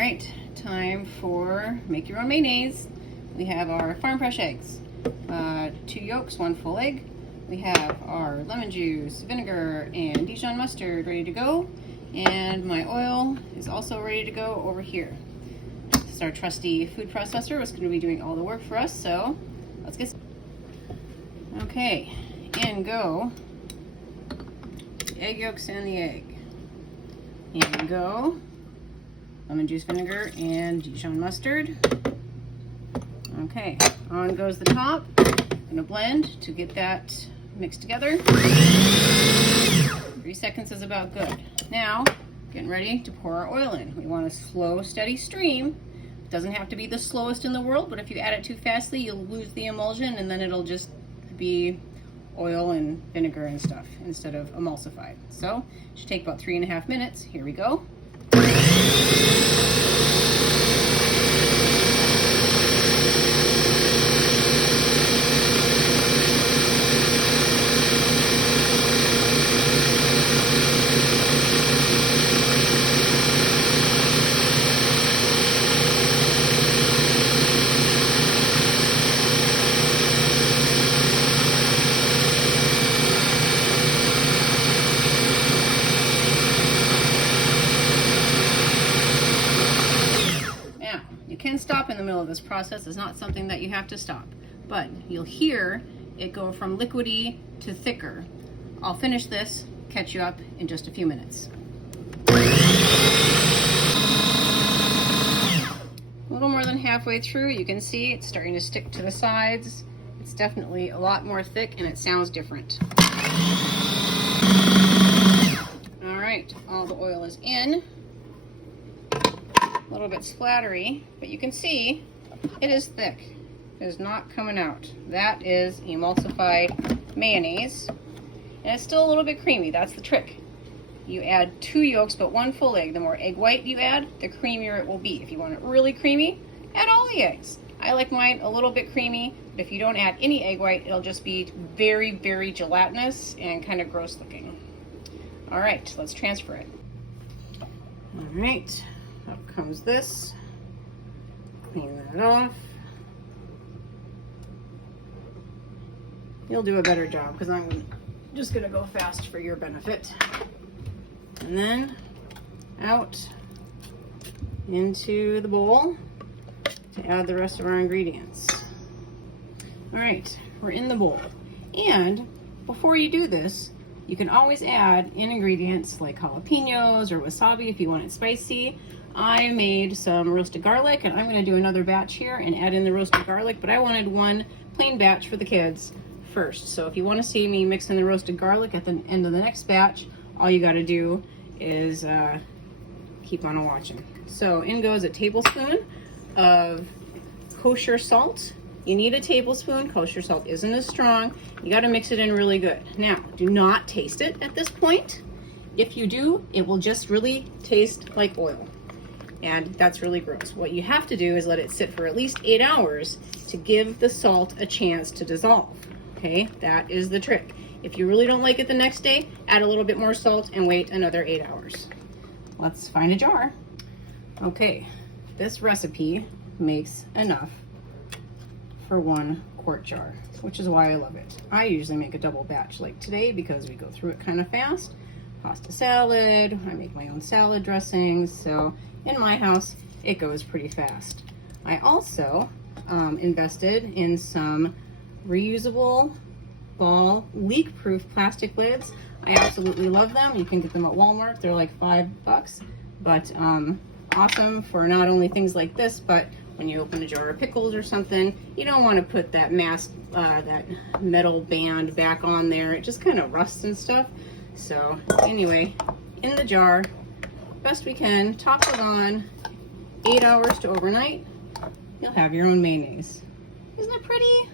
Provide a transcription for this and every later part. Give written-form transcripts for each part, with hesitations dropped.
right, time for make your own mayonnaise. We have our farm fresh eggs, 2 yolks, 1 full egg. We have our lemon juice, vinegar, and Dijon mustard ready to go. And my oil is also ready to go over here. This is our trusty food processor. It's going to be doing all the work for us, so let's get started. Okay, in go the egg yolks and the egg. In go lemon juice, vinegar, and Dijon mustard. Okay, on goes the top. I'm gonna blend to get that mixed together. 3 seconds is about good. Now, getting ready to pour our oil in. We want a slow, steady stream. It doesn't have to be the slowest in the world, but if you add it too fastly, you'll lose the emulsion and then it'll just be oil and vinegar and stuff instead of emulsified. So, it should take about 3.5 minutes. Here we go. Can stop in the middle of this process. It's not something that you have to stop, but you'll hear it go from liquidy to thicker. I'll finish this, catch you up in just a few minutes. A little more than halfway through, you can see it's starting to stick to the sides. It's definitely a lot more thick and it sounds different. All right, all the oil is in. A little bit splattery, but you can see it is thick. It is not coming out. That is emulsified mayonnaise, and it's still a little bit creamy. That's the trick. You add 2 yolks, but 1 full egg. The more egg white you add, the creamier it will be. If you want it really creamy, add all the eggs. I like mine a little bit creamy, but if you don't add any egg white, it'll just be very, very gelatinous and kind of gross looking. All right, let's transfer it. All right. Up comes this. Clean that off. You'll do a better job because I'm just going to go fast for your benefit. And then out into the bowl to add the rest of our ingredients. All right, we're in the bowl. And before you do this, you can always add in ingredients like jalapeños or wasabi if you want it spicy. I made some roasted garlic, and I'm going to do another batch here and add in the roasted garlic, but I wanted one plain batch for the kids first. So if you want to see me mix in the roasted garlic at the end of the next batch, all you got to do is keep on watching. So in goes a tablespoon of kosher salt. You need a tablespoon. Kosher salt isn't as strong. You got to mix it in really good. Now, do not taste it at this point. If you do, it will just really taste like oil. And that's really gross. What you have to do is let it sit for at least 8 hours to give the salt a chance to dissolve. Okay, that is the trick. If you really don't like it the next day, add a little bit more salt and wait another 8 hours. Let's find a jar. Okay, this recipe makes enough for 1 quart jar, which is why I love it. I usually make a double batch like today because we go through it kind of fast. Pasta salad, I make my own salad dressings, so in my house, it goes pretty fast. I also invested in some reusable ball leak-proof plastic lids. I absolutely love them. You can get them at Walmart. They're like $5, but awesome for not only things like this, but when you open a jar of pickles or something, you don't want to put that that metal band back on there. It just kind of rusts and stuff. So anyway, in the jar, best we can, top it on, 8 hours to overnight, you'll have your own mayonnaise. Isn't it pretty?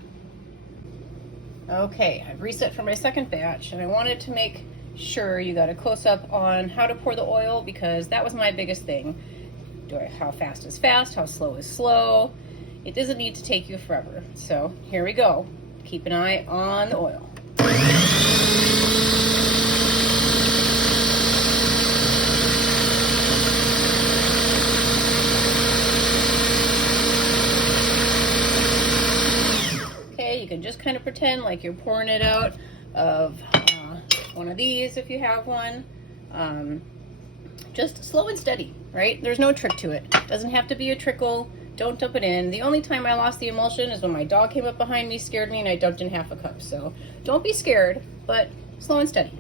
Okay, I've reset for my second batch, and I wanted to make sure you got a close-up on how to pour the oil because that was my biggest thing. How fast is fast, how slow is slow. It doesn't need to take you forever. So here we go. Keep an eye on the oil. You can just kind of pretend like you're pouring it out of one of these if you have one. Just slow and steady, right? There's no trick to it. Doesn't have to be a trickle. Don't dump it in. The only time I lost the emulsion is when my dog came up behind me, scared me, and I dumped in half a cup. So don't be scared, but slow and steady.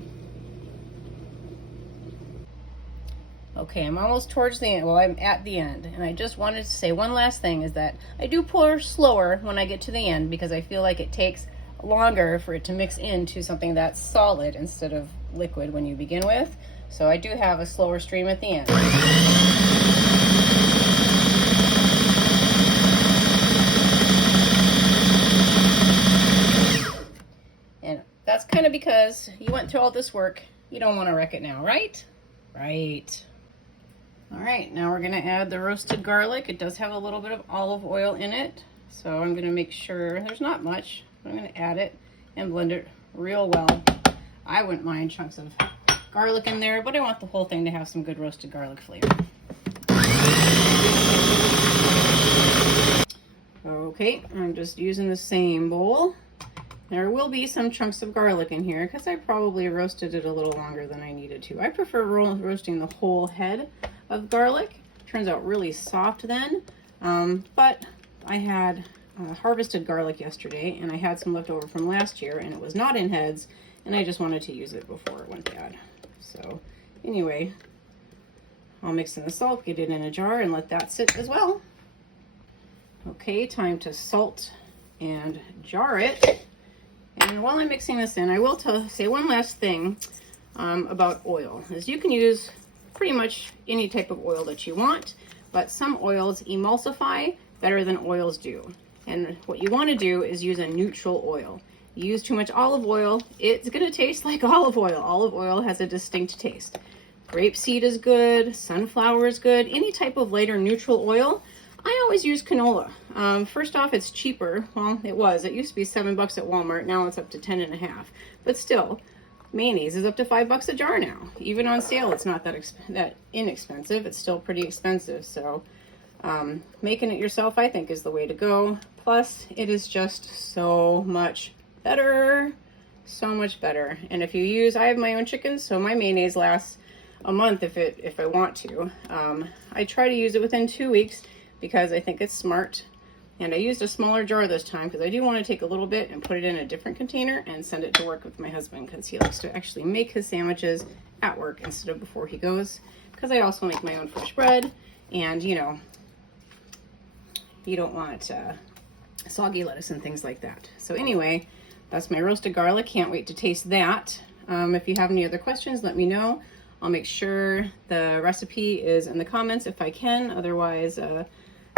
Okay, I'm almost towards the end. Well, I'm at the end, and I just wanted to say one last thing is that I do pour slower when I get to the end because I feel like it takes longer for it to mix into something that's solid instead of liquid when you begin with. So I do have a slower stream at the end. And that's kind of because you went through all this work. You don't want to wreck it now, right? Right. All right, now we're gonna add the roasted garlic. It does have a little bit of olive oil in it, so I'm gonna make sure there's not much. I'm gonna add it and blend it real well. I wouldn't mind chunks of garlic in there, but I want the whole thing to have some good roasted garlic flavor. Okay, I'm just using the same bowl. There will be some chunks of garlic in here because I probably roasted it a little longer than I needed to. I prefer roasting the whole head of garlic. Turns out really soft then, but I had harvested garlic yesterday and I had some left over from last year and it was not in heads and I just wanted to use it before it went bad. So anyway, I'll mix in the salt, get it in a jar and let that sit as well. Okay, time to salt and jar it. And while I'm mixing this in, I will say one last thing about oil, is you can use pretty much any type of oil that you want, but some oils emulsify better than oils do. And what you want to do is use a neutral oil. You use too much olive oil, it's going to taste like olive oil. Olive oil has a distinct taste. Grapeseed is good, sunflower is good, any type of lighter neutral oil. I always use canola. First off, it's cheaper. Well, it used to be $7 at Walmart. Now it's up to 10.5. But still, mayonnaise is up to $5 a jar now. Even on sale, it's not that inexpensive. It's still pretty expensive. So making it yourself, I think, is the way to go. Plus, it is just so much better. So much better. And if you use, I have my own chickens, so my mayonnaise lasts a month if I want to. I try to use it within 2 weeks because I think it's smart. And I used a smaller jar this time because I do want to take a little bit and put it in a different container and send it to work with my husband because he likes to actually make his sandwiches at work instead of before he goes. Because I also make my own fresh bread and, you know, you don't want soggy lettuce and things like that. So anyway, that's my roasted garlic. Can't wait to taste that. If you have any other questions, let me know. I'll make sure the recipe is in the comments if I can. Otherwise, the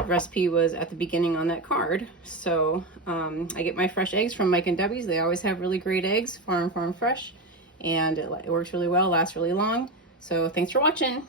recipe was at the beginning on that card. So I get my fresh eggs from Mike and Debbie's. They always have really great eggs, farm fresh, and it works really well, lasts really long. So thanks for watching.